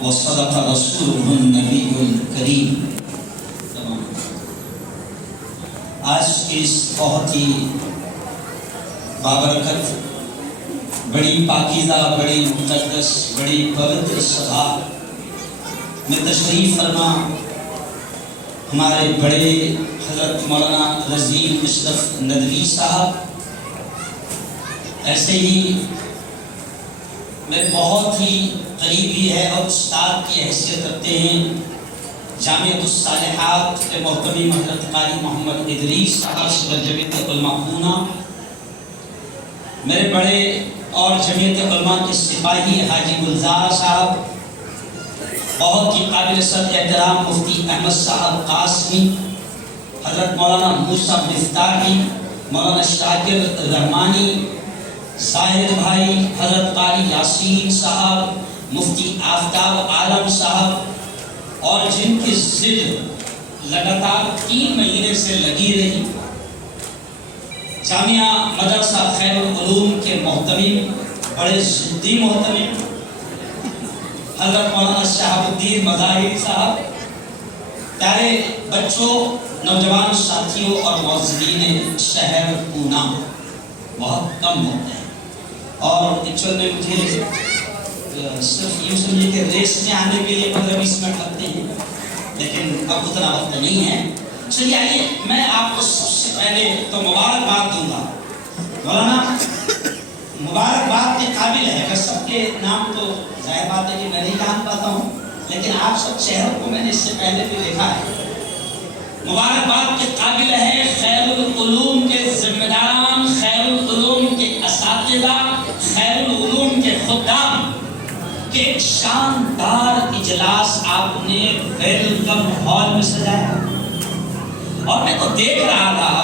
وصدق رسوله النبی الکریم۔ آج کی اس بہت ہی بابرکت، بڑی پاکیزہ، بڑی مقدس، بڑی پوتر سبھا میں تشریف فرما ہمارے بڑے حضرت مولانا رضی اشرف ندوی صاحب، ایسے ہی میں بہت ہی قریبی ہے اور استاد کی حیثیت رکھتے ہیں جامعۃ الصالحات کے محتمم حضرت قاری محمد ادریس صاحب صدر جمعیت علماء پونا، میرے بڑے اور جمعیت علماء کے سپاہی حاجی گلزار صاحب، بہت ہی قابل صد احترام مفتی احمد صاحب قاسمی، حضرت مولانا موسیٰ مفتاحی، مولانا شاکر رحمانی، ظاہر بھائی، حضرت قاری یاسین صاحب، مفتی آفتاب عالم صاحب، اور جن کی ضد لگاتار 3 مہینے سے لگی رہی، جامعہ مدرسہ خیر العلوم کے محتمم، بڑے ضدی محتمم حضرت مولانا شہاب الدین مظاہری صاحب، پیارے بچوں، نوجوان ساتھیوں اور معززین شہر پونا، بہت کم ہوتے ہیں اور ایکچوئل میں مجھے صرف یوں سمجھے کہ ریس میں آنے کے لیے 15-20 منٹ لگتے ہیں، لیکن اب اتنا وقت نہیں ہے۔ چلیے آئیے میں آپ کو سب سے پہلے تو مبارکباد دوں گا۔ مولانا مبارکباد کے قابل ہے، اگر سب کے نام تو ظاہر بات ہے کہ میں نہیں جان پاتا ہوں، لیکن آپ سب چہروں کو میں نے اس سے پہلے بھی دیکھا ہے۔ مبارکباد کے قابل ہے خیر العلوم کے ذمہ داران، خیر العلوم کے اساتذہ، خیر العلوم کے خدام کہ ایک شاندار اجلاس آپ نے ویلکم ہال میں سجایا، اور میں تو دیکھ رہا تھا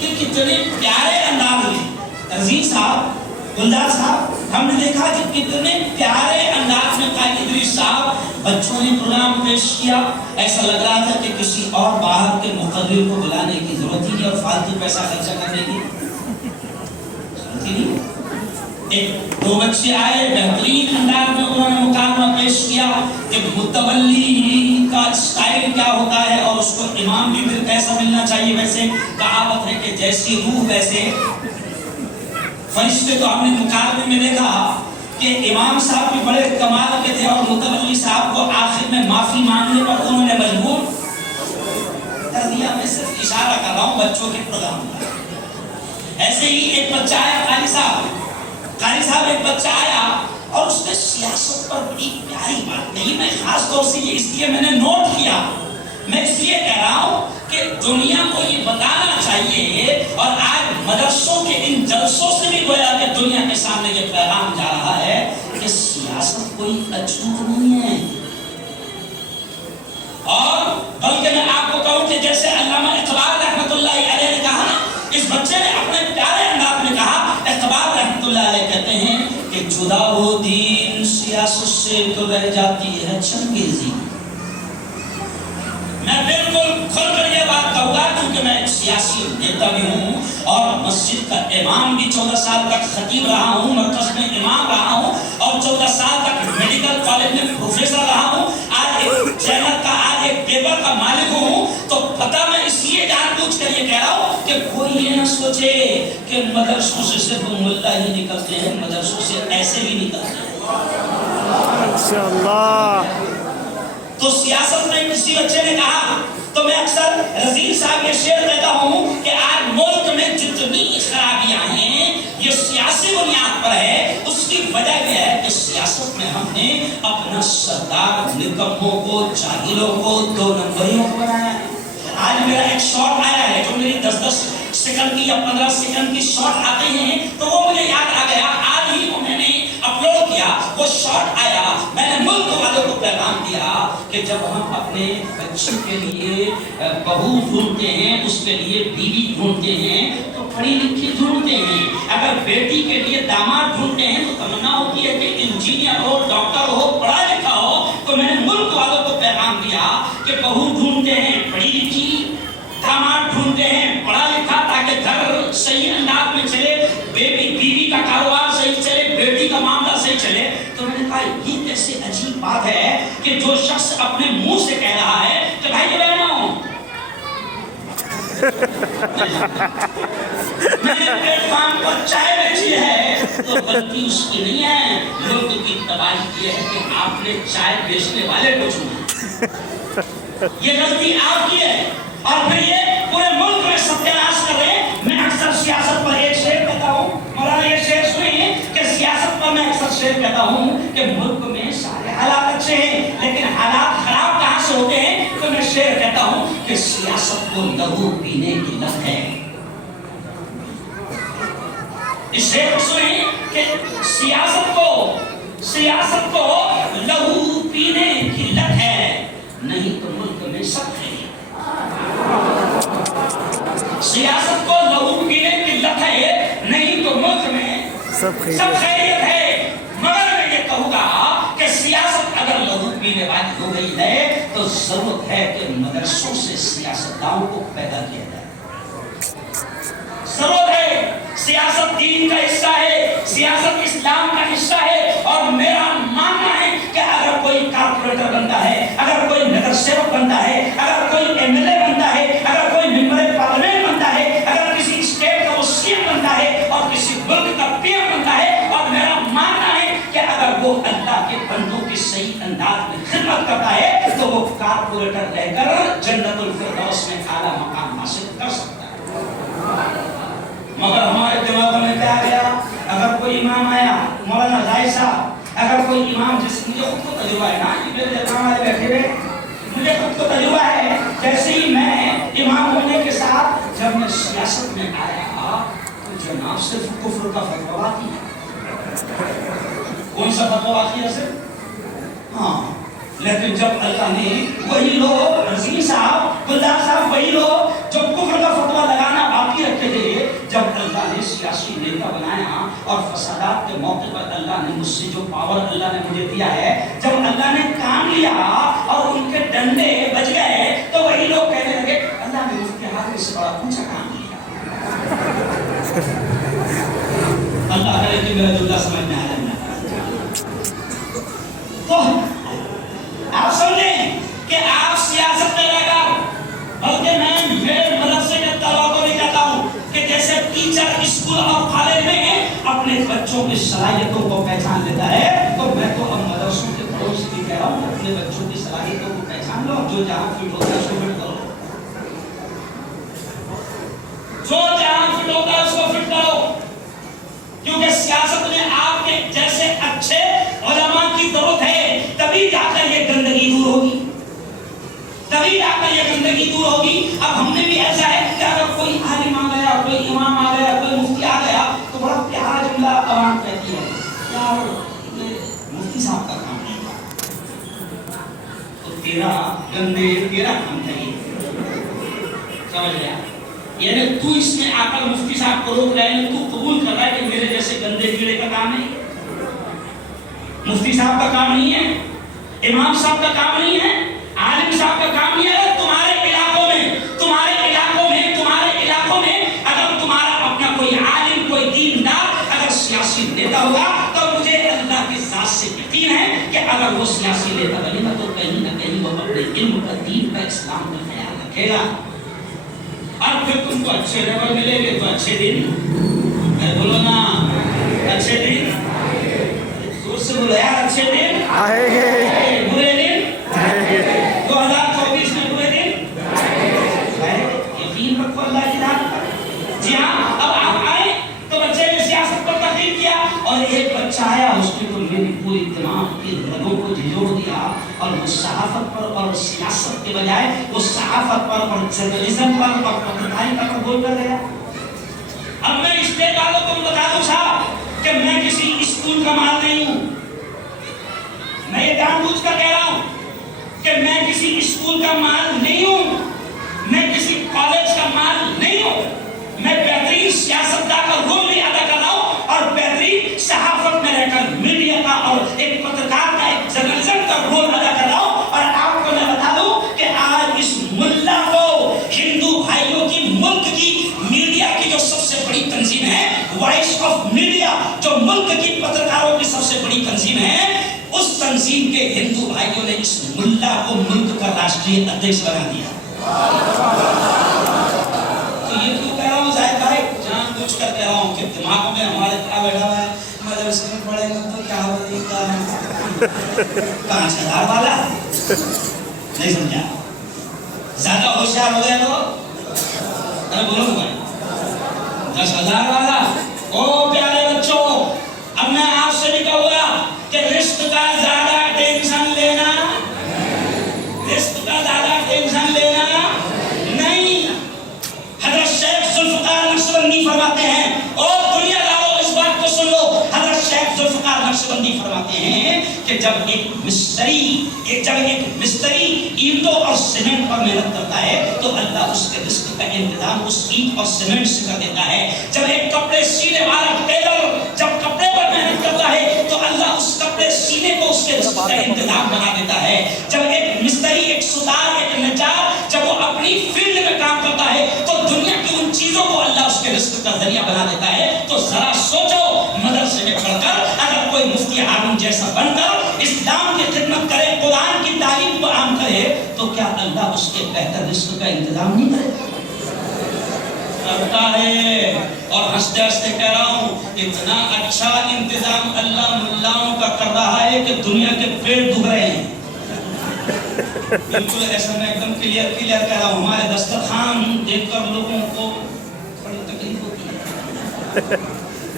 کہ کتنے پیارے انداز میں عزیز صاحب، گلزار صاحب، ہم نے دیکھا کہ کتنے پیارے انداز میں قاری ادریس صاحب بچوں نے پروگرام پیش کیا۔ ایسا لگ رہا تھا کہ کسی اور باہر کے مقرر کو بلانے کی ضرورت ہی نہیں اور فالتو پیسہ خرچہ کرنے کی ضرورت ہی نہیں۔ 1-2 بچے آئے، بہترین انداز میں انہوں نے مکالمہ پیش کیا کہ متولی کا اسٹائل کیا ہوتا ہے اور اس کو امام بھی پھر کیسا ملنا چاہیے۔ ویسے کہاوت ہے کہ جیسی روح ویسے فرشتے، تو ہم نے مکالمے میں دیکھا کہ امام صاحب بھی بڑے کمال کے تھے اور متولی صاحب کو آخر میں معافی مانگنے پر انہوں نے مجبور کر دیا۔ میں صرف اشارہ کر رہا ہوں بچوں کے پروگرام کا۔ ایسے ہی ایک بچہ آیا، قاری صاحب ایک بچہ آیا اور اس نے سیاست پر بڑی پیاری بات کہی۔ میں خاص طور سے اس لیے میں نے نوٹ کیا، میں اس لیے کہہ رہا ہوں کہ دنیا کو یہ بتانا چاہیے، اور آج مدرسوں کے ان جلسوں سے بھی گویا کہ دنیا کے سامنے یہ پیغام جا رہا ہے کہ سیاست کوئی اچھوت نہیں ہے، اور بلکہ میں آپ کو کہوں کہ جیسے علامہ اقبال رحمۃ اللہ علیہ نے کہا نا، اس بچے نے اپنے پیارے انداز میں کہا، اقبال رحمۃ اللہ علیہ کہتے ہیں کہ جدا ہو دین سیاست سے تو رہ جاتی ہے چنگیزی۔ میں بالکل کھل کر یہ بات کہوں گا کیونکہ میں ایک سیاسی نیتا بھی ہوں اور مسجد کا امام بھی 14 سال تک خطیب رہا ہوں، مرکز میں امام رہا ہوں، اور 14 سال تک میڈیکل کالج میں پروفیسر رہا ہوں، آج ایک چینل کا، آج ایک پیپر کا مالک ہوں۔ تو پتہ میں اس لیے جان بوجھ کر یہ کہہ رہا ہوں کہ کوئی یہ نہ سوچے کہ مدرسوں سے صرف ملا ہی نکلتے ہیں، مدرسوں سے ایسے بھی نکلتے ہیں انشاءاللہ۔ تو سیاست میں کسی بچے نے کہا، تو میں اکثر رضی صاحب یہ شعر کہتا ہوں کہ آج ملک میں جتنی خرابیاں ہیں یہ سیاسی بنیاد پر ہے۔ اس کی وجہ یہ ہے کہ سیاست میں ہم نے اپنا سردار نکموں کو، جاہلوں کو، 2 نمبریوں کو بنایا ہے۔ آج میرا ایک شارٹ آیا ہے جو میری 10-10 سیکنڈ کی یا 15 سیکنڈ کی شارٹ آتے ہیں، تو وہ مجھے یاد آ گیا، آج ہی انہوں نے اپلوڈ کیا، وہ شارٹ آیا، میں نے ملک والوں کو پیغام دیا کہ جب ہم اپنے بچوں کے لیے بہو ڈھونڈتے ہیں، اس کے لیے بیوی ڈھونڈتے ہیں تو پڑھی لکھی ڈھونڈتے ہیں. اگر بیٹی کے لیے داماد ڈھونڈتے ہیں تو تمنا ہوتی ہے کہ انجینئر ہو، ڈاکٹر ہو، پڑھا لکھا ہو. تو میں نے ملک والوں کو پیغام دیا کہ بہو ڈھونڈتے ہیں پڑھی لکھی، داماد ڈھونڈتے ہیں پڑھا لکھا، تاکہ گھر صحیح انداز میں چلے، بیوی کا کاروبار صحیح چلے، بیٹی کا معاملہ صحیح چلے. تو میں نے کہا یہ کیسے عجیب بات ہے کہ جو شخص اپنے منہ سے کہہ رہا ہے کہ بھائی بہنوں میں نے پلیٹ فارم پر چائے بیچی ہے، تو غلطی اس کی نہیں ہے، ملک کی تباہی یہ ہے کہ آپ نے چائے بیچنے والے کو چنا، یہ غلطی آپ کی ہے. اور پھر یہ پورے ملک میں ستیاناش کر رہے ہیں. میں اکثر سیاست پر ایک شعر کہتا ہوں، مولانا یہ شعر سنیں کہ سیاست پر میں اکثر شعر کہتا ہوں کہ ملک میں سارے حالات اچھے ہیں لیکن حالات خراب کہاں سے ہوتے ہیں. تو میں شعر کہتا ہوں کہ سیاست کو لہو پینے کی لت ہے. اس شعر کو سنیں کہ سیاست کو لہو پینے کی لت ہے، نہیں تو ملک میں سب ہے. سیاست کو لہو پینے کی لت ہے، نہیں تو ملک میں سب خیریت ہے. مگر میں یہ کہوں گا کہ سیاست اگر لہو پینے والی ہو گئی ہے تو ضرورت ہے کہ مدرسوں سے سیاستدانوں کو پیدا کیا جائے. ضرورت ہے. سیاست دین کا حصہ ہے، سیاست اسلام کا حصہ ہے. اور میرا ماننا ہے کہ اگر کوئی کارپوریٹر بنتا ہے، اگر کوئی نگر سیوک بنتا ہے، اگر کوئی ایم ایل اے بنتا ہے، اگر کوئی ممبر پارلیمنٹ بنتا ہے، اگر کسی اسٹیٹ کا وہ سی ایم بنتا ہے اور کسی ملک کا پی ایم بنتا ہے، اور میرا ماننا ہے کہ اگر وہ اللہ کے بندوں کی صحیح انداز میں خدمت کرتا ہے تو وہ کارپوریٹر رہ کر جنت الفردوس میں اعلیٰ مقام حاصل کر سکتا ہے. مگر ہمارے دماغوں میں کیا گیا؟ اگر کوئی امام آیا، مولانا غائب صاحب، اگر کوئی امام مجھے خود کو تجربہ ہے نا، میرے امام والے بیٹھے ہوئے، مجھے خود کو تجربہ ہے. جیسے ہی میں امام ہونے کے ساتھ جب میں سیاست میں آیا تو جناب صرف کفر کا فتویٰ آتی ہے. کون سا فتویٰ آتی ہے صرف؟ ہاں. لیکن جب اللہ نے وہی لوگ، رضی صاحب، گلدار صاحب، وہی لوگ جو کفر کا فتویٰ لگانا باقی رکھے تھے، جب اللہ نے سیاسی نیتا بنایا اور فسادات کے موقع پر اللہ نے مجھ سے جو پاور اللہ نے مجھے دیا ہے، جب اللہ نے کام لیا اور ان کے ڈنڈے بج گئے تو وہی لوگ کہنے لگے اللہ نے مفتی حاضر سے بڑا اونچا کام کیا. اللہ کرے کہ میرا جملہ سمجھ میں آیا. تو آپ سمجھیں کہ آپ سیاست میں رہ کر، بلکہ میں میرے مدرسے کے طلباء کو بھی کہتا ہوں کہ جیسے ٹیچر اسکول اور کالج میں اپنے بچوں کی صلاحیتوں کو پہچان لیتا ہے، تو میں تو اب مدرسوں کے پڑوس بھی کہہ رہا ہوں اپنے بچوں کی صلاحیتوں کو پہچان لو اور جو جہاں فٹ ہوتا ہے اس کو فٹ کرو، جو جہاں فٹ ہوتا ہے اس کو فٹ کرو. کیونکہ سیاست میں آپ کے جیسے اچھے علماء کی ضرورت ہے، تبھی جا کر یہ گندگی دور ہوگی، تبھی جا کر یہ گندگی دور ہوگی. اب ہم نے بھی ایسا ہے کہ اگر کوئی عالم آ گیا، کوئی امام آ گیا، کوئی مفتی آ گیا تو بڑا پیارا جملہ عوام کہتی ہے، یار یہ مفتی صاحب کا کام نہیں تھا، تو تیرا گندے تیرا کام ہے. سمجھ گیا؟ یعنی تو اس میں آ کر مفتی صاحب کو روک رہے ہیں، تو قبول کر رہا ہے کہ میرے جیسے گندے کیڑے کا کام نہیں، مفتی صاحب کا کام نہیں ہے، امام صاحب کا کام نہیں ہے، عالم صاحب کا کام نہیں ہے. تمہارے علاقوں میں اگر تمہارا اپنا کوئی عالم، کوئی دیندار اگر سیاسی نیتا ہوگا تو مجھے اللہ کی ذات سے یقین ہے کہ اگر وہ سیاسی نیتا بنے گا تو کہیں نہ کہیں وہ اپنے علم کا، دین کا، اسلام کا خیال رکھے گا. اور پھر تم کو اچھے لیول ملے گے تو اچھے دن، میں بولو نا اچھے دن، زور سے بولو یار اچھے دن آئے گے، برے دن 2024 میں برے دن یقین رکھو اللہ کی ذات پر. جی ہاں. اب آپ آئے تو بچے نے سیاست پر تحقیق کیا اور ایک بچہ آیا، اس نے تو میری پوری دماغ کی رگوں کو جھنجھوڑ دیا اور وہ صحافت پر اور سیاست کے بجائے وہ صحافت پر اور جرنلزم پر اور پترکاری پر بول کر گیا. اب میں اسٹیٹ والوں کو بتا دوں صاحب کہ میں کسی اسکول کا مال نہیں ہوں، میں یہ جان بوجھ کر کہہ رہا ہوں کہ میں کسی اسکول کا مال نہیں ہوں، میں کسی کالج کا مال نہیں ہوں، میں بہترین سیاستدان کا رول نہیں ادا کر رہا ہوں اور بہترین صحافت میں رہ کر میڈیا کا اور ایک پترکار کا، ایک جرنلزم کا رول ادا کر رہا ہوں. اور آپ کو میں بتا دوں کہ آج اس ملا کو ہندو بھائیوں کی ملک کی میڈیا کی جو سب سے بڑی تنظیم ہے، وائس آف میڈیا، جو ملک کی پترکاروں کی سب سے بڑی تنظیم ہے، اس تنظیم کے ہندو بھائیوں نے اس ملا کو ملک کا راشٹریہ ادھیش بنا دیا. تو یہ کیوں کہہ رہا ہوں ظاہر بھائی؟ جان بوجھ کر کہہ رہا ہوں کہ دماغ میں ہمارے کیا بیٹھا ہوا ہے، مطلب اس میں پڑھے گا تو کیا بنے گا، 5000 والا نہیں سمجھا، زیادہ ہوشیار ہو گیا تو ارے بولو بھائی 10,000 والا. او پیارے بچوں، اب میں آپ سے بھی کہوں گا کہ رزق کا زیادہ ٹینشن لینا، رزق کا زیادہ ٹینشن لینا نہیں. حضرت شیخ ذوالفقار نقشبندی فرماتے ہیں، اور دنیا داروں اس بات کو سن لو، حضرت شیخ ذوالفقار نقشبندی فرماتے ہیں کہ جب ایک مستری اینٹوں اور سیمنٹ پر محنت کرتا ہے تو اللہ اس کے رزق کا انتظام اس اینٹ اور سیمنٹ سے کر دیتا ہے. جب ایک کپڑے سینے والا ٹیلر جب کپڑے پر محنت کرتا ہے تو اللہ اس کپڑے سینے کو اس کے رزق کا انتظام بنا دیتا ہے. جب ایک مستری، ایک ستار، ایک نجار جب وہ اپنی فیلڈ میں کام کرتا ہے تو دنیا کی ان چیزوں کو اللہ اس کے رزق کا ذریعہ بنا دیتا ہے. تو ذرا سوچو، مدرسے میں پڑھ کر اگر کوئی مفتی ہارون جیسا بن کر اسلام کی خدمت کرے، قرآن کی تعلیم کو عام کرے، تو کیا اللہ اس کے بہتر رزق کا انتظام نہیں کرے؟ کرتا ہے. اور ہنستے ہنستے کہہ رہا ہوں، اتنا اچھا انتظام اللہ ملاؤں کا کر رہا ہے کہ دنیا کے پیٹ دکھ رہے ہیں. بالکل ایسا میں ایک دم کلیئر کہہ رہا ہوں. ہمارے دسترخوان دیکھ کر لوگوں کو بڑی تکلیف ہوتی ہے.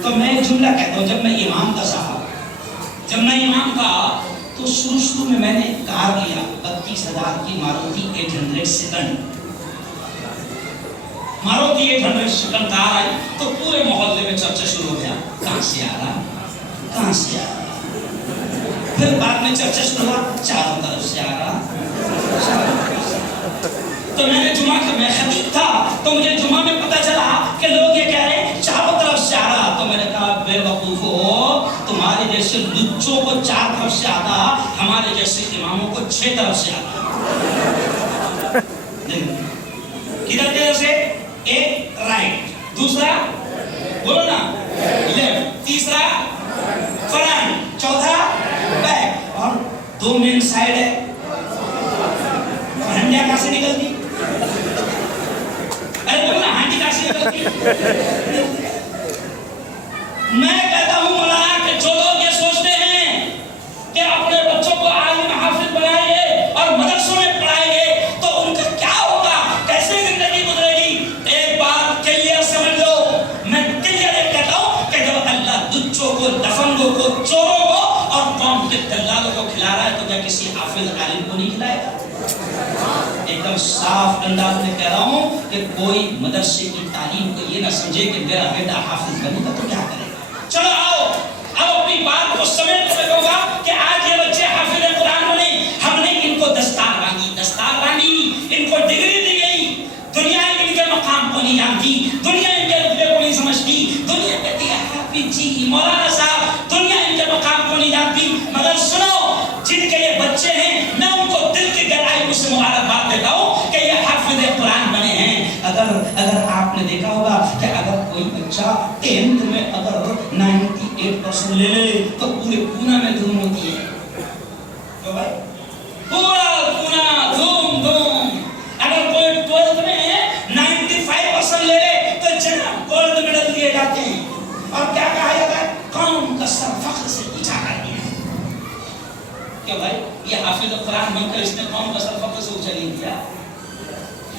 تو میں ایک جملہ کہتا ہوں، جب میں امام تھا تو شروع میں نے کار لیا 32,000 کی ماروتی 800 سیکنڈ. ماروتی 800 سیکنڈ کار آئی تو پورے محلے میں چرچا شروع ہو گیا، کہاں سے آ رہا. پھر بعد میں چرچا شروع ہوا، چاروں طرف سے آ رہا. تو میں نے میں خطیب تھا تو مجھے جمعہ میں پتہ چلا کہ لوگ یہ کہہ رہے ہیں چاروں طرف سے آ رہا. تو میں نے کہا بے وقوفو، تمہارے جیسے لچوں کو 4 طرف سے آتا، ہمارے جیسے اماموں کو 6 طرف سے آتا. کدھر طرف سے؟ ایک رائٹ، دوسرا بولو نا لیفٹ، تیسرا فرنٹ، چوتھا بیک، اور 2 مین سائڈ ہے. ہنڈیا کہاں سے نکلتی؟ ارے بولو نا، ہنڈی کہاں سے نکلتی؟ میں کہتا ہوں مولانا کہ جو لوگ یہ سوچتے ہیں کہ اپنے بچوں کو عالم حافظ بنائیں گے اور مدرسوں میں پڑھائیں گے تو ان کا کیا ہوگا، کیسے زندگی گزرے گی، ایک بات کلیئر سمجھ لو. میں کلیئر کہتا ہوں کہ جب اللہ لچوں کو، دفنگوں کو، چوروں کو اور قوم کے دلالوں کو کھلا رہا ہے تو کیا کسی حافظ عالم کو نہیں کھلائے گا؟ ایک دم صاف انداز میں کہہ رہا ہوں کہ کوئی مدرسے کی تعلیم کو یہ نہ سمجھے کہ میرا بیٹا حافظ بنے گا تو کیا کرے گا. چلو آؤ اپنی بات کو سمیٹ کر کہوں گا کہ آج یہ بچے حافظ قرآن بنے. ہم نے ان کو دستار مانگی، ان کو ڈگری دی گئی. دنیا ان کے مقام کو نہیں جانتی، دنیا ان کے رتبے کو نہیں سمجھتی. دنیا کہتی ہے حافظ جی، مولانا صاحب، دنیا ان کے مقام کو نہیں جانتی. مگر سنو، جن کے یہ بچے ہیں میں ان کو دل کی گہرائی سے مبارکباد دیتا ہوں کہ یہ حافظ قرآن بنے ہیں. اگر آپ نے دیکھا ہوگا کہ اگر کوئی بچہ 10th میں اگر 98% لے لے تو پورے پونا میں دھوم ہوتی ہے. تو بھائی پورا پونا دھوم. اگر کوئی 12th میں 95% لے لے تو جناب گولڈ میڈل دیے جاتے ہیں. اور کیا کہا جاتا ہے؟ قوم کا سر فخر سے اونچا کر دیا. کیوں بھائی؟ یہ حافظ قرآن بن کر اس نے قوم کا سر فخر سے اونچا نہیں کیا.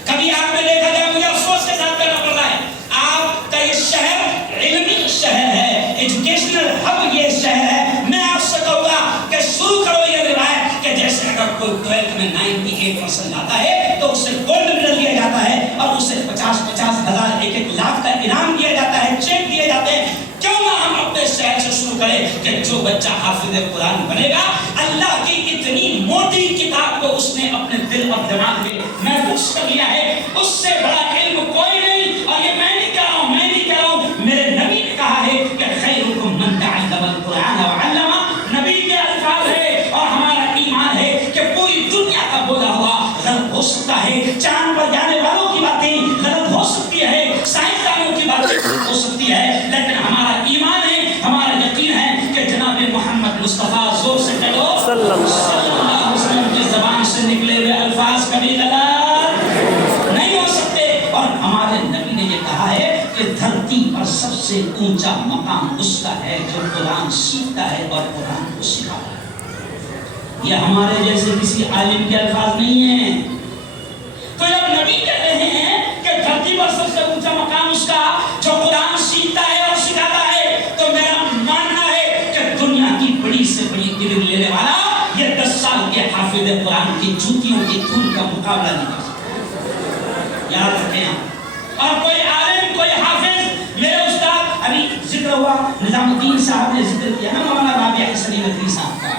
کبھی آپ نے دیکھا جائے، مجھے افسوس کے ساتھ کہنا پڑ رہا ہے، آپ کا یہ شہر علمی شہر ہے، ایجوکیشنل ہب یہ شہر ہے. میں آپ سے کہوں گا کہ شروع کرو یہ روایت کہ جیسے اگر کوئی 12th میں 98% لاتا ہے تو اسے گولڈ میڈل دیا جاتا ہے اور اسے 50,000 1,00,000 کا انعام دیا جاتا ہے، چیک دیے جاتے ہیں. کیوں نہ ہم اپنے شہر سے شروع کرے کہ جو بچہ حافظ قرآن بنے گا اللہ کی اتنی موٹی کتاب کو اس نے اپنے دل اور دماغ میں محفوظ کر لیا ہے، اس سے بڑا علم کوئی نہیں۔ اور یہ میں نہیں کہہ رہا ہوں، میں نہیں کہہ رہا ہوں، میرے نبی نے کہا ہے کہ خیرکم من تعلم القرآن وعلمہ، نبی کے الفاظ ہے اور ہمارا ایمان ہے کہ پوری دنیا کا بولا ہوا غلط ہو سکتا ہے، چاند پر جانے والوں کی باتیں غلط ہو سکتی ہے، سائنسدانوں کی باتیں ہو سکتی ہے، لیکن ہمارا ایمان ہے، ہمارا یقین ہے کہ جناب محمد مصطفیٰ زور سے کہو صلی اللہ علیہ وسلم کی زبان سے نکلے ہوئے الفاظ کبھی غلط نہیں ہو سکتے۔ اور ہمارے نبی نے یہ کہا ہے کہ دھرتی پر سب سے اونچا مقام اس کا ہے جو قرآن سیکھتا ہے اور قرآن کو سکھاتا ہے۔ یہ ہمارے جیسے کسی عالم کے الفاظ نہیں ہیں۔ تو جب نبی کہہ رہے ہیں کہ دھرتی پر سب سے اونچا مقام اس کا جو قرآن سیکھتا ہے اور سکھاتا ہے، تو میرا ماننا ہے کہ دنیا کی بڑی سے بڑی علم لینے والا یہ 10 سال کے حافظ قرآن کی جوتیوں کی دھول کا مقابلہ نہیں کر سکتا۔ یاد رکھیں آپ۔ اور کوئی عالم، کوئی حافظ، میرے استاد ابھی ذکر ہوا، نظام الدین صاحب نے ذکر کیا نا مولانا رابعہ حسنی ندوی صاحب کا،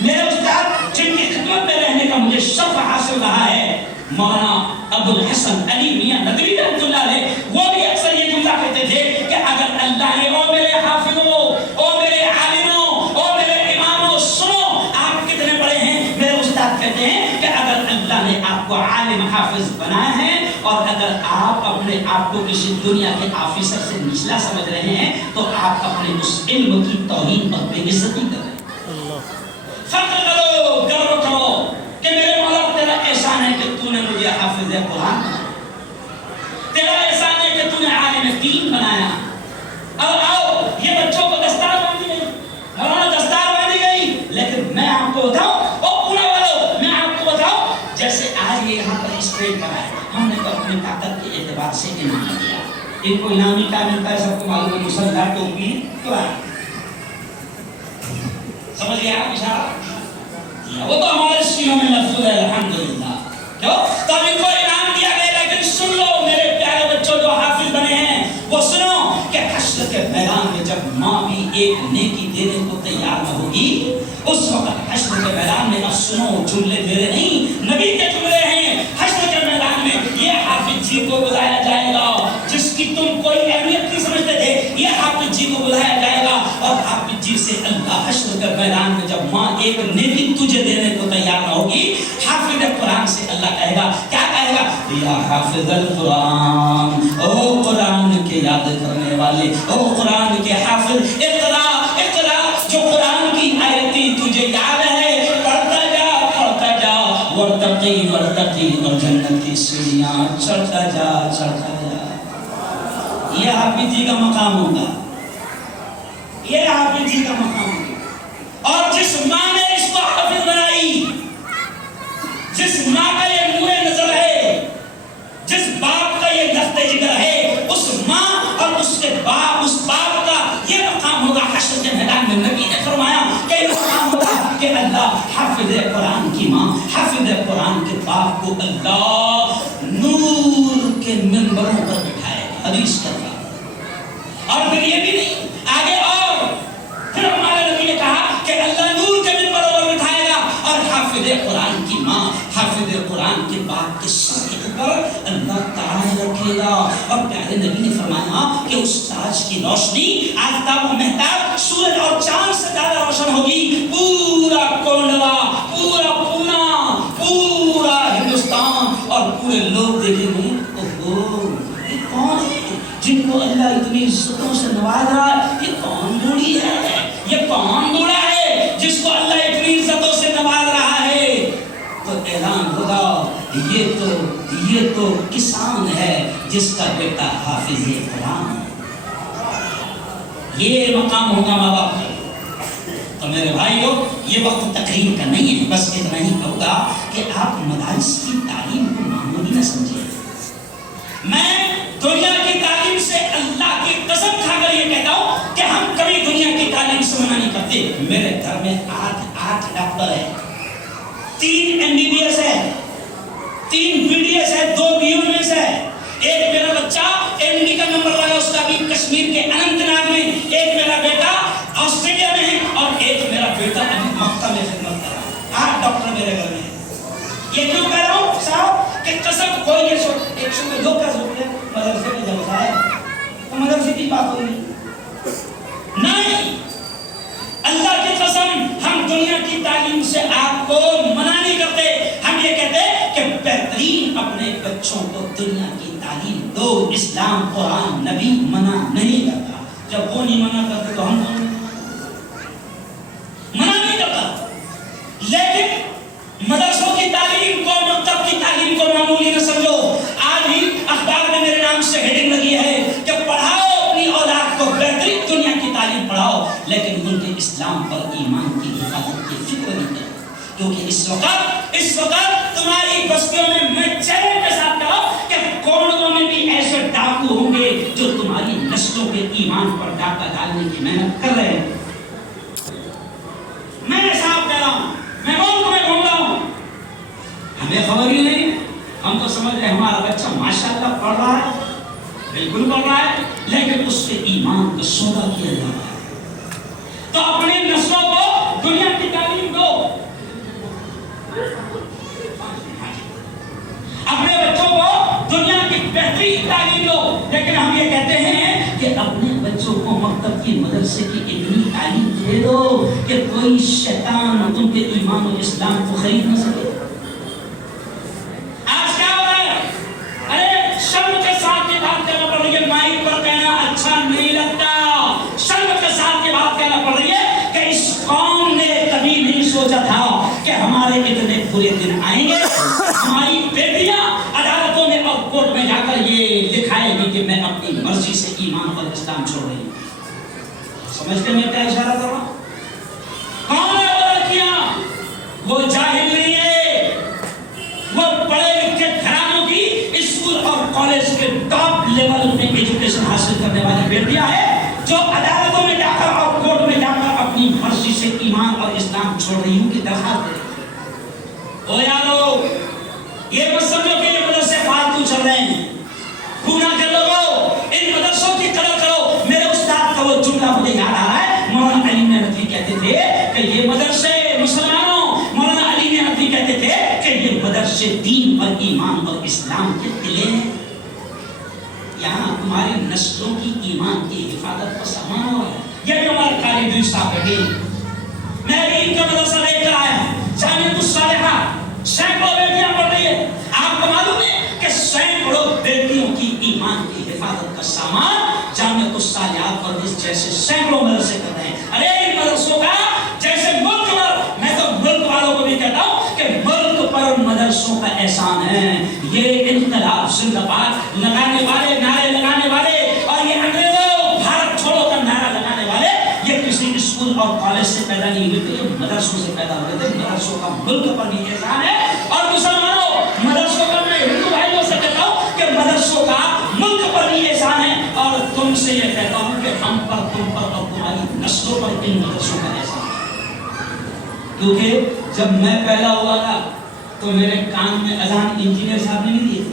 میرے استاد جن کی خدمت میں رہنے کا مجھے شرف حاصل رہا ہے، مولانا ابو الحسن علی میاں ندوی رحمۃ اللہ علیہ، وہ بھی اکثر یہ جملہ کہتے تھے کہ اگر اللہ نے او میرے حافظوں، او میرے عالموں، او میرے اماموں، سنو آپ کتنے بڑے ہیں۔ میرے استاد کہتے ہیں کہ اگر اللہ نے آپ کو عالم حافظ بنایا ہے اور اگر آپ اپنے آپ کو کسی دنیا کے آفیسر سے نچلا سمجھ رہے ہیں تو آپ اپنے اس علم کی توہین اور بے عزتی کر رہے ہیں۔ فخر کرو، گرو کرو کہ میرے مولا تیرا احسان ہے کہ تو نے مجھے حافظ قرآن بنایا، تیرا احسان ہے کہ تو نے عالم دین بنایا۔ اور آؤ، یہ بچوں کو دستار باندھی گئی، مولانا دستار باندھی گئی، لیکن میں آپ کو بتاؤں، او پورا والو، میں آپ کو بتاؤں، جیسے آج یہ یہاں پر اسٹیج پر آئے، ہم نے تو اپنی طاقت کے اعتبار سے انعام دیا۔ ان کو انعامی کیا ملتا ہے سب کو معلوم ہے، مسلح ٹوپی تو ہے، سمجھ گیا آپ اشارہ؟ وہ تو ہمارے سینوں میں محفوظ ہے الحمدللہ۔ کیوں؟ تو ان کو انعام دیا گیا، لیکن سن لو میرے پیارے بچوں جو حافظ بنے ہیں، وہ سنو کہ حشر کے میدان میں جب ماں بھی ایک نیکی دینے کو تیار نہ ہوگی، اس وقت حشر کے میدان میں اب سنو، جملے میرے نہیں نبی کے جملے ہیں، حشر کے میدان میں یہ حافظ جی کو بلایا جائے گا جس کی تم کوئی اہمیت نہیں سمجھتے تھے، یہ حافظ جی کو بلایا جائے گا، اور حافظ جی سے اللہ حشر کے میدان میں جب ماں ایک نیکی تجھے دینے کو تیار نہ ہوگی، حافظ قرآن سے اللہ کہے گا، کیا کہے گا؟ یا حافظ القرآن، او قرآن کے یاد کرنے والے، او قرآن کے حافظ، اقرا اقرا، جو قرآن کی آیتیں تجھے یاد ہے پڑھتا جا پڑھتا جا، ورتقی ورتقی، اور جنت کی سیڑھیاں چڑھتا جا چڑھتا جا۔ یہ حافظ جی کا مقام ہوگا، یہ حافظ جی کا مقام ہوگا۔ اور جس ماں نے اس کو حافظ بنائی، جس ماں کا یہ نور نظر ہے، جس باپ کا یہ دست جگر ہے، اس ماں اور اس کے باپ، اس باپ کا یہ مقام ہوگا حشر کے میدان میں۔ نبی نے فرمایا کہ یہ مقام ہوگا کہ اللہ حافظ قرآن کی ماں، حافظ قرآن کے باپ کو اللہ نور کے منبروں پر بٹھائے گا، حدیث کر رہا۔ اور پھر یہ بھی نہیں، آگے اور پھر ہمارے نبی نے کہا کہ اللہ نور کے منبروں پر بٹھائے گا، اور حافظ قرآن کی ماں، حافظ قرآن کے باپ کے سر کے اوپر اللہ تاج رکھے گا۔ اور پیارے نبی نے فرمایا کہ اس تاج کی روشنی آفتاب و مہتاب، سورج اور چاند سے زیادہ روشن ہوگی۔ پورا کونڈوا، پورا پونا، پورا ہندوستان اور پورے لوگ دیکھیں گے، اوہو یہ کون ہے جن کو اللہ اتنی عزتوں سے نواز رہا ہے؟ یہ کون بوڑھی ہے، یہ کون بوڑھا ہے جس کو اللہ اتنی عزتوں سے نواز رہا ہے؟ تو اعلان ہوگا، یہ تو کسان ہے جس کا بیٹا حافظ قرآن ہے۔ یہ مقام ہوگا ماں باپ کا۔ تو میرے بھائیو، یہ وقت تقریر کا نہیں ہے، بس اتنا ہی کہوں گا کہ آپ مدارس کی تعلیم کو معمولی نہ سمجھیں۔ میں دنیا کی تعلیم سے اللہ کی قسم کھا کر یہ کہتا ہوں کہ ہم کبھی دنیا کی تعلیم سے منع نہیں کرتے۔ میرے گھر میں 8 ڈاکٹر ہیں، 3 MBBS ہے، 3 BDS ہے، 2 BUMS ہے، ایک میرا بچہ MD کا نمبر لگا اس کا بھی کشمیر کے اننت ناگ میں، ایک میرا بیٹا آسٹریلیا میرے گھر میں. یہ کیوں کہہ رہا ہوں صاحب کہ قسم کوئی یہ سوچ ایک شکر لوگ کا سوچ ہے مدرسے میں جب آئے تو مدرسے کی بات ہوگی نہیں. اللہ کی قسم ہم دنیا کی تعلیم سے آپ کو منع نہیں کرتے. ہم یہ کہتے ہیں کہ بہترین اپنے بچوں کو دنیا کی تعلیم دو. اسلام قرآن نبی منع نہیں کرتا. جب وہ نہیں منع کرتے تو ہم منع نہیں کرتا. لیکن مدرسوں کی تعلیم کو مکتب کی تعلیم کو معمولی نہ سمجھو. آج ہی اخبار میں میرے نام سے ہیڈنگ لگی ہے کہ پڑھاؤ اپنی اولاد کو بہترین دنیا کی تعلیم پڑھاؤ لیکن ان کے اسلام پر ایمان کی حفاظت کی فکر نہیں کرو. کیونکہ اس وقت تمہاری بستیوں میں چیلنج کے ساتھ کہو کہ کونوں میں بھی ایسے ڈاکو ہوں گے جو تمہاری نسلوں کے ایمان پر ڈاکہ ڈالنے کی محنت کر رہے ہیں. میں صاحب کہہ رہا ہوں میں ملک میں گھوم رہا ہوں ہمیں خبر ہی نہیں. ہم تو سمجھ رہے ہمارا بچہ ماشاءاللہ پڑھ رہا ہے بالکل پڑھ رہا ہے لیکن اس سے ایمان کا سودا کیا جا رہا ہے. تو اپنے نسلوں کو دنیا کی تعلیم دو. اپنے بچوں کو دنیا کی بہترین تعلیم دو. لیکن ہم یہ کہتے ہیں کہ اپنے بچوں کو مکتب کی مدرسے کی اتنی تعلیم دے دو کہ کوئی شیطان ان کے ایمان و اسلام کو خرید نہ سکے. آج کیا ہو رہا ہے؟ ارے شرم کے ساتھ یہ بات کہنا پڑ رہی ہے. مائک پر کہنا اچھا نہیں لگتا. شرم کے ساتھ یہ بات کہنا پڑ رہی ہے کہ اس قوم نے کبھی نہیں سوچا تھا کہ ہمارے اتنے برے دن آئیں گے. ہماری بیٹیاں عدالتوں میں اور کورٹ میں جا کر یہ دکھائے گی کہ میں اپنی مرضی سے ایمان اور اسلام چھوڑ رہی ہوں. سمجھتے میں کیا اشارہ کر رہا ہوں؟ کون ہے وہ لڑکیاں؟ وہ جاہل نہیں ہے. وہ پڑھے لکھے گھرانوں کی اسکول اور کالج کے ٹاپ لیول میں ایجوکیشن حاصل کرنے والی بیٹیاں ہیں جو عدالتوں میں جا کر اور کورٹ میں جا کر اپنی مرضی سے ایمان اور اسلام چھوڑ رہی ہوں کی درخواست دے رہی ہیں. او یارو یہ مت سمجھو کہ یہ مدرسے فالتو چل رہے ہیں. پونا کے لوگوں ان مدرسوں کی قدر کرو. میرے استاد کا وہ جملہ مجھے یاد آ رہا ہے. مولانا علی ندوی کہتے تھے کہ یہ مدرسے مسلمانوں مولانا علی ندوی کہتے تھے کہ یہ مدرسے دین اور ایمان اور اسلام کے قلعے ہیں. یہاں تمہاری نسلوں کی ایمان کی حفاظت کا سامان ہو رہا ہے. یہ جو ہمارے خالد صاحب بیٹھے میں بھی ان کا مدرسہ لے کر آیا جامعۃ الصالحہ. سینکڑوں بیٹیاں پڑھ رہی ہے. آپ کو معلوم ہے کہ سینکڑوں بیٹیوں کی ایمان کی حفاظت کا سامان جامعۃ الصالحہ پر جیسے سینکڑوں مدرسے کر رہے ہیں. ارے ان مدرسوں کا جیسے ملک پر میں تو ملک والوں کو بھی کہتا ہوں کہ ملک پر مدرسوں کا احسان ہے. یہ انقلاب زندہ باد لگانے والے نعرے لگانے والے اور یہ انگریزوں بھارت چھوڑو کا نعرہ لگانے والے یہ کسی اسکول اور کالج سے پیدا نہیں ہوئے تھے. یہ مدرسوں سے پیدا ہوئے تھے. مدرسوں کا ملک پر بھی احسان ہے. اور مسلمانوں مدرسوں کا میں ہندو بھائیوں سے کہتا ہوں کہ مدرسوں کا ملک پر بھی احسان ہے. اور تم سے یہ کہتا ہوں کہ ہم پر تم پر اور تمہاری نسلوں پر ان مدرسوں کا احسان ہے. کیونکہ جب میں پیدا ہوا تھا تو میرے کان میں اذان انجینئر صاحب نے نہیں دیے تھے.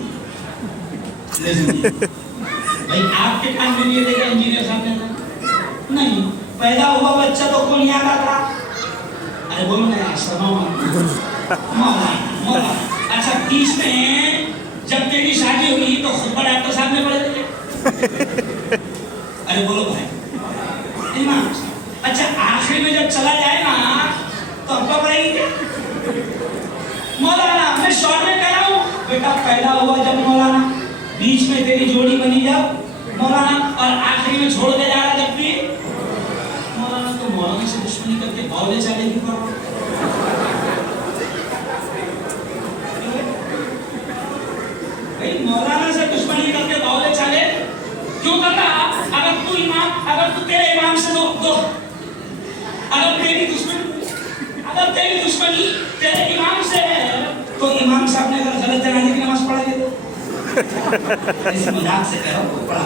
بھائی آپ کے کان میں نہیں دے گا انجینئر صاحب نے نہیں. پیدا ہوا بچہ تو کون یاد آتا. ارے بولو نا مولانا. اچھا بیچ میں جب تیری شادی ہوئی تو خطبہ ڈاکٹر صاحب نے پڑھے تھے. ارے بولو بھائی امام. اچھا آخری میں جب چلا جائے نا تو ابا پڑھے گی کیا مولانا. میں شارٹ میں کہہ رہا ہوں بیٹا پیدا ہوا جب مولانا بیچ میں تیری جوڑی بنی جب مولانا اور آخری میں چھوڑ کے جا رہا جب بھی مولانا. تو مولانا سے دشمنی کر کے باولے چلے گی پڑھو. بھائی مولانا سے دشمنی کر کے باولے چلے کیوں کر رہا. اگر تو امام اگر تو تیرے امام سے دو اگر تیری دشمنی تیرے امام سے ہے تو امام صاحب نے اگر غلط جنازے کی نماز پڑھا دی تو اس مذاق سے کہو کو پڑھا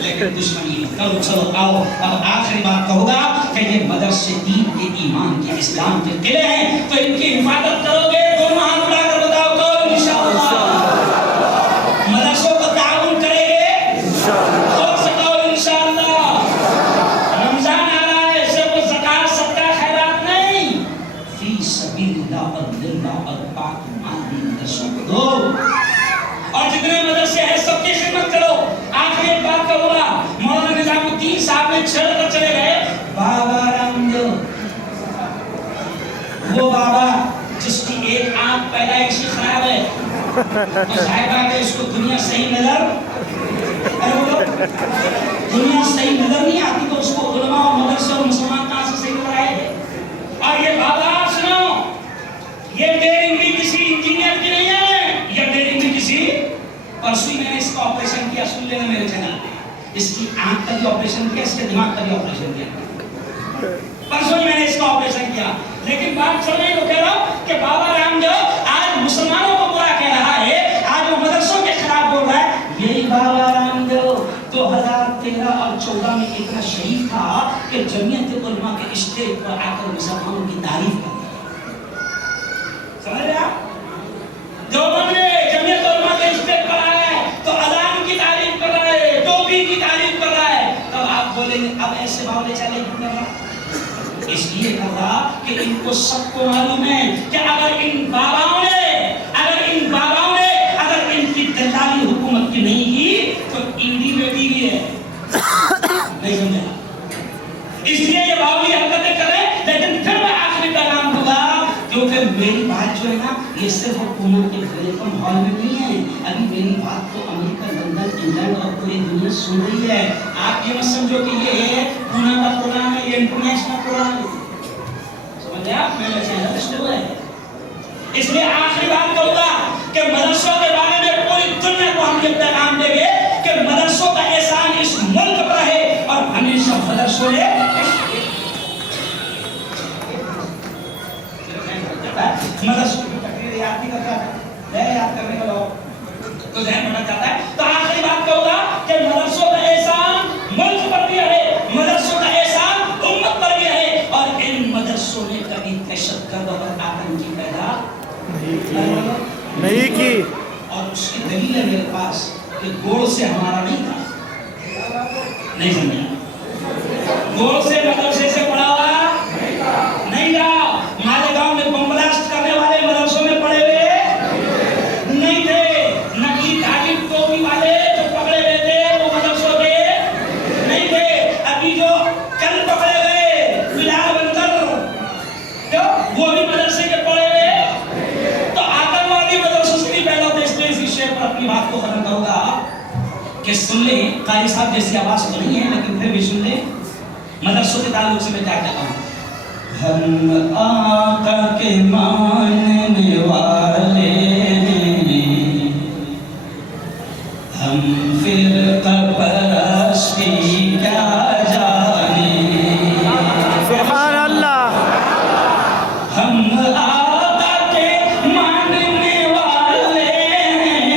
لیکن دشمنی کرو. چلو آؤ اب آخری بات کہوں گا کہ یہ مدرسے دین کے ایمان کے اسلام کے قلعے ہیں تو ان کی حفاظت کرو گے. دونوں ہاتھ اٹھا کر بتاؤ کون انشاءاللہ مدرسوں کو تعاون کرے گے کون سکاؤ انشاءاللہ. رمضان آ رہا ہے صرف زکات صدقہ خیرات نہیں فی سبیل اللہ للہ اور للہ اور پاک ماننے مدرسوں کو دو اور جتنے مدرسے ہیں سب کی خدمت کرو. آخری ایک بات کا بولا مولانا نظام الدین صاحب نے چھڑ کر چلے گئے. بابا رام دیو وہ بابا جس کی ایک آنکھ پیدائشی خراب ہے تو صاحبہ کہ اس کو دنیا صحیح نظر دنیا صحیح نظر نہیں آتی تو اس کو علماء اور مدرسے اور مسلمان کہاں سے صحیح نظر آئے گے. اور یہ بابا سنو یہ ڈیرنگ بھی کسی انجینئر کی نہیں ہے, یہ ڈیرنگ بھی کسی پرسوئی میں نے اس کا آپریشن کیا. سن لینا میرے چینل پہ اس کی آنکھ کا بھی آپریشن کیا, اس کے دماغ کا بھی آپریشن کیا. پرسوئی میں نے اس کا آپریشن کیا. لیکن بات چل رہی تو کہہ رہا ہوں کہ بابا رام دیو آج مسلمانوں کو برا کہہ رہا ہے, آج وہ مدرسوں کے خلاف بول رہا ہے. یہی بابا رام دیو 2013 اور 14 میں اتنا شریف تھا کہ جمعیت علماء کے اسٹیج پر آ کر مسلمانوں کی تعریف کر سمجھ رہے آپ. دیوبند میں جمعیت علماء کے اسٹیج پر آیا ہے تو اذان کی تعریف کر رہا ہے, ٹوپی کی تعریف کر رہا ہے. تب آپ بولیں گے اب ایسے باولے چلے کیوں کر رہا. اس لیے کر رہا کہ ان کو سب کو معلوم ہے کہ اگر ان باباؤں نے اگر ان کی دلالی حکومت کی نہیں کی تو ایڈی بیٹی بھی ہے. نہیں سمجھا. اس لیے یہ باولی حرکتیں کریں. لیکن پھر میں آخری پیغام دوں گا کیونکہ میری بات جو ہے نا یہ صرف پونا کے ویلکم ہال میں نہیں ہے. ابھی میری بات کو امریکہ, لندن, انگلینڈ اور پوری دنیا سن رہی ہے. آپ یہ مت سمجھو کہ یہ پونا کا پروگرام ہے, یہ انٹرنیشنل پروگرام ہے. سمجھے آپ میرا چینل شروع ہے. اس لیے آخری بات کہوں گا کہ مدرسوں کے بارے میں پوری دنیا کو ہم یہ پیغام دیں گے کہ مدرسوں کا احسان اس ملک پر ہے اور ہمیشہ مدرسوں نے مدرسوں کی تقریر یاد نہیں کرتا ہے, یاد کرنے کا لوگ تو ذہن بنا جاتا ہے. تو آخری بات کہوں گا کہ مدرسوں کا احسان ملک پر بھی ہے, مدرسوں کا احسان امت پر بھی ہے. اور ان مدرسوں نے کبھی دہشت گرد اور آتنکی پیدا نہیں کی. اور اس کی دلیل ہے میرے پاس کہ گوڑ سے ہمارا نہیں تھا. نہیں سمجھا. گوڑ سے مدرسے سے پڑھا ہوا نہیں تھا. مالیگاؤں میں بم بلاسٹ کرنے والے مدرسوں میں پڑھے ہوئے نہیں تھے. نقلی تعلیم ٹوپی والے جو پکڑے گئے تھے وہ مدرسوں کے نہیں تھے. ابھی جو کل پکڑے گئے بلال بندر وہ بھی مدرسے کے پڑھے ہوئے. تو آتنوادی مدرسوں سے بھی پیدا ہوتے. اس لیے اسی شعر پر اپنی بات کو ختم کروں گا کہ سن لیں. قاری صاحب جیسی آواز تو نہیں ہے لیکن پھر بھی سن لیں مدرسوں کے تعلق سے میں کیا کہتا ہوں. ہم آقا کے ماننے والے ہیں, ہم فرقہ پرستی کیا جانے. سبحان اللہ. ہم آقا کے ماننے والے ہیں,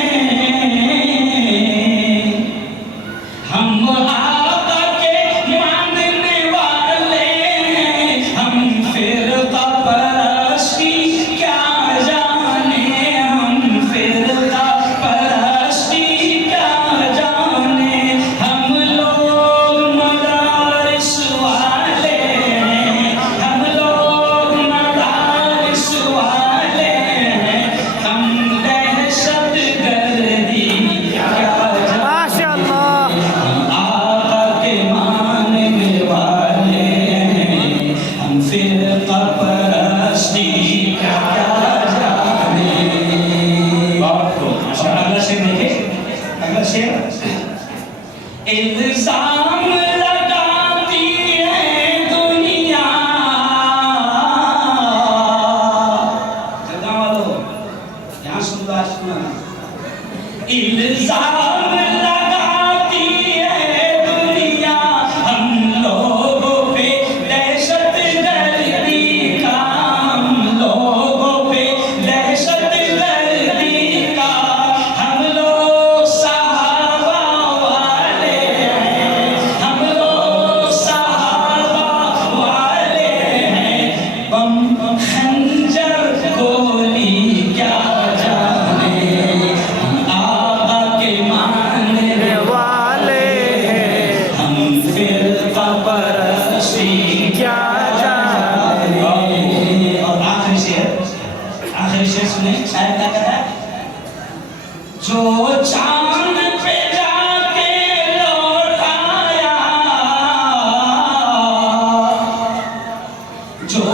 ہم آقا کے ماننے والے ہیں, ہم فرقہ پرستی کیا جانے, ہم فرقہ پرستی کیا جانے. ہم لوگ مدارس والے ہیں, ہم لوگ مدارس والے ہیں, ہم دہشت گردی کیا جانے. ماشاء اللہ. ہم آقا کے ماننے والے ہیں, ہم فرقہ پرستی کیا جانے. اگلا شعر دیکھیں, اگلا شعر. الزام لگاتی ہے دنیا, جگہ والو یہاں سن لو, آج سننا. الزام لگاتی ہے دنیا ہم لوگوں پہ دہشت گردی کا, ہم لوگوں پہ دہشت گردی کا. ہم لوگ صحابہ والے ہیں, ہم لوگ صحابہ والے ہیں, بم خنجر گولی کیا جانے. ہم آقا کے آخری شعر سنیں، شاعر کیا کہتا ہے؟ جو چاند پہ جا کے لوٹ آیا، جو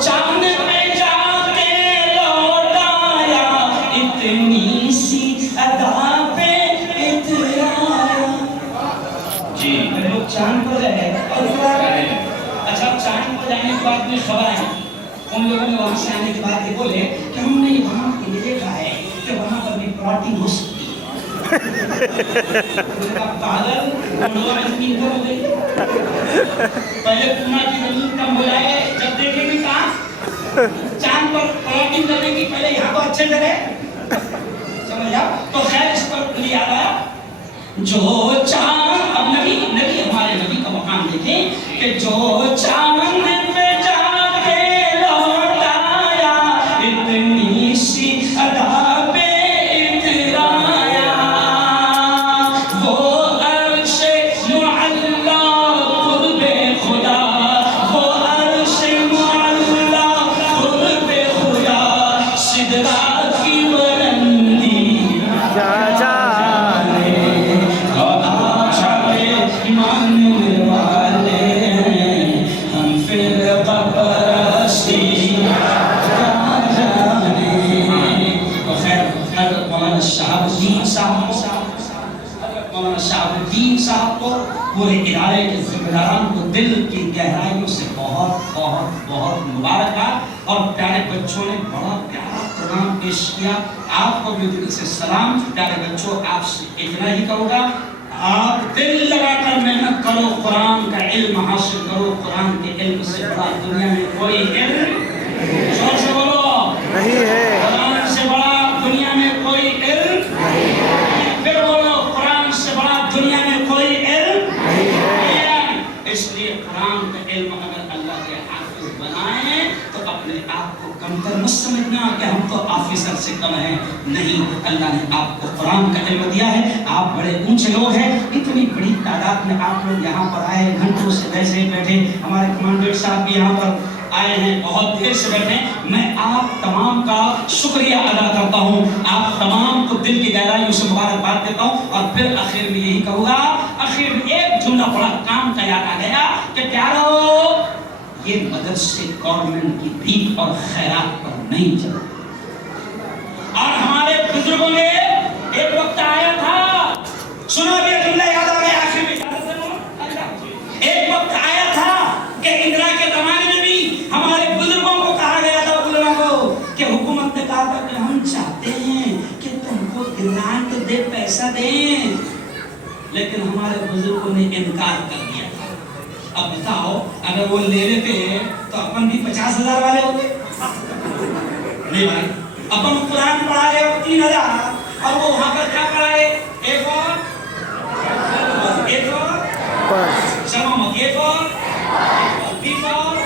چاند پہ جا کے لوٹ آیا، اتنی سی ادا پہ اترایا. جی لوگ چاند پر جائے اچھا اب چاند پر جانے کے بعد میں خبر آئی، ان لوگوں نے وہاں سے آنے کے بعد یہ بولے کہ ہم نے وہاں یہ دیکھا ہے کہ وہاں پر بھی پلاٹنگ ہو سکتی ہے. پاگل لوگوں میں زمین کم ہو گئی، پہلے پونا کی زمین کم ہو جائے جب دیکھیں گے کہاں چاند پر پلاٹنگ کرنے کی، پہلے یہاں تو اچھے جگہ سمجھ آ. تو خیر اس پر مجھے یاد آیا جو چاند، اب نبی ہمارے نبی کا مقام دیکھیں کہ جو چاند پہ جا کے لوٹ آیا، اتنی سی ادا پہ اترایا، وہ عرش معلا قرب خدا، وہ عرش معلا قرب خدا، سدرا کی بلندی جا جانے ماننے والے ہم پھر پرستی کیا جانے. تو خیر مولانا شہاب الدین صاحب کو پورے ادارے کے ذمہ داران کو دل کی گہرائیوں سے بہت بہت بہت مبارکباد. اور پیارے بچوں نے بڑا پیارا پروگرام پیش کیا. آپ کو بھی دل سے سلام. پیارے بچوں آپ سے اتنا ہی کہوں گا، آپ دل لگا کر محنت کرو، قرآن کا علم حاصل کرو. قرآن کے علم سے بڑا دنیا میں کوئی علم زور سے بولو نہیں ہے. قرآن سے بڑا دنیا میں کوئی علم نہیں ہے. پھر بولو قرآن سے بڑا دنیا میں کوئی علم نہیں ہے. اس لیے قرآن کا علم اگر اللہ کے حافظ بنائیں تو اپنے آپ کو کمتر مت سمجھنا کہ ہم تو آفیسر سے کم ہیں. نہیں، اللہ نے آپ کو قرآن کا علم دیا ہے. آپ بڑے اونچے لوگ ہیں. اتنی بڑی تعداد میں آپ لوگ یہاں پر آئے، گھنٹوں سے ویسے ہی بیٹھے. ہمارے کمانڈر صاحب بھی یہاں پر آئے ہیں، بہت دیر سے بیٹھے. میں آپ تمام کا شکریہ ادا کرتا ہوں. آپ تمام کو دل کی گہرائیوں سے مبارکباد دیتا ہوں. اور پھر آخر میں یہی کہوں گا، آخر میں ایک جملہ بڑا کام کا یاد آ گیا کہ پیارو، یہ مدرسے گورنمنٹ کی بھیک اور خیرات پر نہیں چلتے. اور ہمارے بزرگوں نے ایک وقت آیا تھا، سنو بھی جملہ یاد آ گیا آخر میں. ایک وقت آیا تھا کہ اندرا کے زمانے میں بھی ہمارے بزرگوں کو کہا گیا تھا، علماء کو، کہ حکومت نے کہا تھا کہ ہم چاہتے ہیں کہ تم کو گرانٹ دے، پیسہ دیں، لیکن ہمارے بزرگوں نے انکار کر دیا تھا. اب بتاؤ اگر وہ لے لیتے تو اپن بھی 50,000 والے ہوتے. نہیں بھائی، اپن قرآن پڑھا رہے ہو 3,000 اور وہ وہاں پر کیا پڑھائے؟ ایک اور شرما، ایک اور B for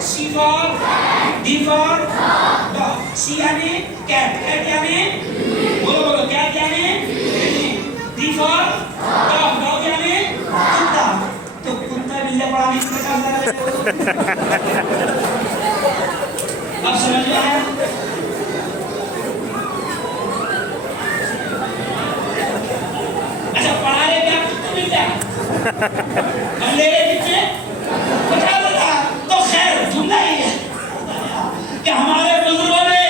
C for D for dog. C یعنی کیٹ، کیٹ یعنی بولو بولو کیٹ یعنی ڈی فور ڈاگ، ڈاگ یعنی کتا. تو کتا بلے پڑھانے کی 50,000. اب سمجھ میں آیا؟ اچھا پڑھا رہے کیا کتنے ملتے ہیں ہم لے رہے کتنے 50,000. تو خیر جملہ ہی ہے کہ ہمارے بزرگوں نے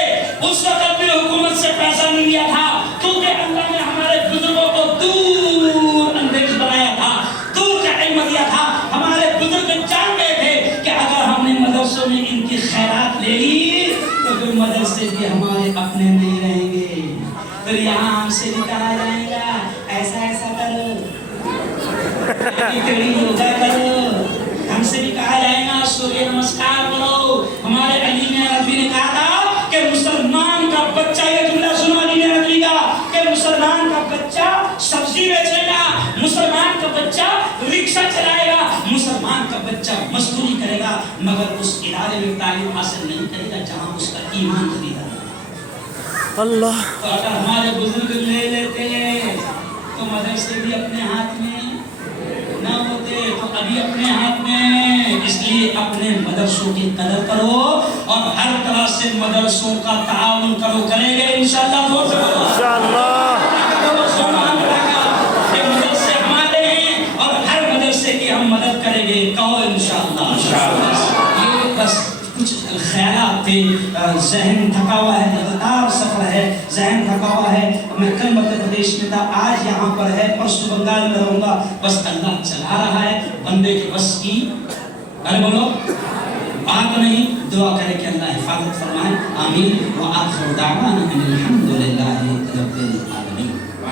اس وقت بھی حکومت سے پیسہ نہیں لیا تھا، کیونکہ اللہ نے ہمارے بزرگوں کو دور اندیش بنایا تھا، دور کا علم دیا تھا. ہمارے بزرگ جان گئے تھے کہ اگر ہم نے مدرسوں میں ان کی خیرات لے لی تو پھر مدرسے بھی ہمارے اپنے نہیں رہیں گے. پھر یہاں ہم سے نکالا جائے گا، ایسا ایسا کرو، یوگا کرو. ہم سے بھی کہا جائے گا سوریہ نمسکار کرو. ہمارے علی نے عربی نے کہا تھا کہ مسلمان کا بچہ، یہ جملہ سنو علی نے عربی کا، کہ مسلمان کا بچہ سبزی بیچے گا، مسلمان کا بچہ رکشہ چلائے گا، مسلمان کا بچہ مزدوری کرے گا، مگر اس ادارے میں تعلیم حاصل نہیں کرے گا جہاں اس کا ایمان خریدا. اللہ. تو اگر ہمارے بزرگ لے لیتے تو مدرسے بھی اپنے ہاتھ میں نہ ہوتے تو ابھی اپنے ہاتھ میں. اس لیے اپنے مدرسوں کی قدر کرو اور ہر طرح سے مدرسوں کا تعاون کرو. کریں گے انشاءاللہ. زور سے بولو انشاءاللہ. مدرسے ہمارے ہیں اور ہر مدرسے کی ہم مدد کریں گے. کہو انشاءاللہ. یہ بس کچھ خیالات تھے. ذہن تھکا ہوا ہے, لگاتار سفر ہے, ذہن تھکا ہوا ہے. میں کل مدھیہ پردیش میں تھا, آج یہاں پر ہے, پرسوں بنگال میں رہوں گا. بس اللہ چلا رہا ہے, بندے کے بس کی ارے بولو بات نہیں. دعا کرے کہ اللہ حفاظت فرمائے. آمین. وآخر دعوانا ان الحمد للہ رب العالمین.